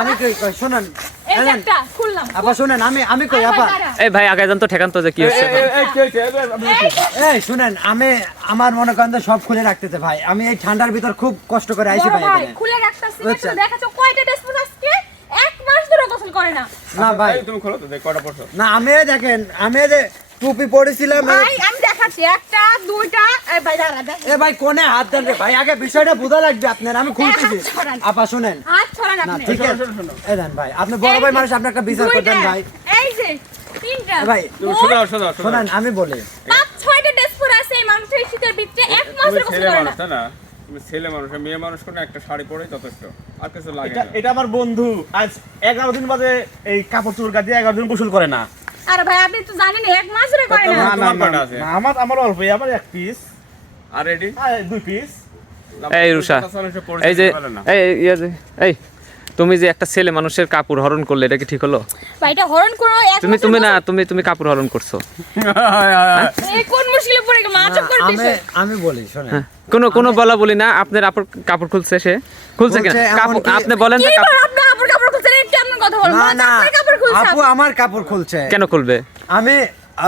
আমি কই শুনেন আপা শুনেন আমি কই আপা এই ভাই আগে যান তো ঠেকান তো যে কি হচ্ছে এই শুনেন আমি আমার মনে করেন তো সব খুলে রাখতেছে ভাই আমি এই ঠান্ডার ভিতর খুব কষ্ট করে আইছি ভাই এখানে খুলে রাখতাছি না দেখাছো কয়টা ড্রেস আজকে এক মাস ধরে গোসল করে না না ভাই তুমি খোলো তো দেখ কয়টা পড়ছো না আমি দেখেন আমি যে টুপি পরেছিলাম ভাই আমি দেখাচ্ছি একটা দুইটা এই ভাই দাঁড়া দেখ এ ভাই কোনে হাত দেন রে ভাই আগে বিষয়টা বোঝা লাগবে আপনার আমি খুলতেছি হাত ছড়ান। আপা শুনেন হাত ছড়ান না আপনি ঠিক আছে এই দেন ভাই আপনি বড় ভাই মানুষ আপনি একটা বিচার করতেন ভাই এই যে তিনটা ভাই তুমি শোনাও শুনেন আমি বলি পাঁচ ছয়টা ড্রেস পরে আছে এই মানুষের শীতের ভিতরে এক মাস ধরে গোসল ছেলে করে মানুষ না না তুমি ছেলে মানুষ মেয়ে মানুষ কোনো একটা শাড়ি পরেই যথেষ্ট আর কিছু লাগে না এটা আমার বন্ধু আজ 11 দিন বাদে এই কাপড় চোপড় কাটিয়ে 11 দিন গোসল করে না। আরে ভাই আপনি তো জানেন এক মাস ধরে করে না তোমার কয়টা আছে আমার অল্প আমার এক পিস আর রেডি আর দুই পিস। এই রুষা এই যে এই তুমি যে একটা ছেলে মানুষের কাপড় হরণ করলে এটা কি ঠিক হলো ভাই এটা হরণ করো এক তুমি মাস তুমি না তুমি কাপড় হরণ করছো এই কোন মুশকিলে পড়ে গেল মাছ করে দিছে আমি বলি শুনেন কোনো বলা বলি না আপনার কাপড় খুলছে সে খুলছে কিনা খুলছে, কাপড় এমনকি- আপনি বলেন কি যে বল আপনি কাপড় খুলছেন এই কেমন কথা বল না না আপনার কাপড় খুলছে আপু আমার কাপড় খুলছে কেন খুলবে আমি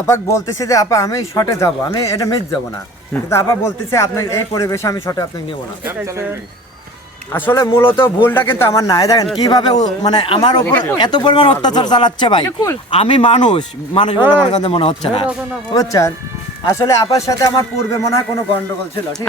আপাক বলতেছি যে আপা আমি শর্টে যাব আমি এটা মিস যাব না কিন্তু আপা বলতেছে আপনি এই পরিবেশে আমি শর্টে আপনাকে নিব না আসলে মূলত ভুলটা কিন্তু আমার না এই দেখেন কিভাবে মানে আমার উপর এত পরিমাণ অত্যাচার চালাচ্ছে ভাই আমি মানুষ বলে মনে করতে মনে হচ্ছে না বুঝছেন আসলে আপার সাথে আমার পূর্বে মনে হয় কোনো গন্ডগোল ছিল ঠিক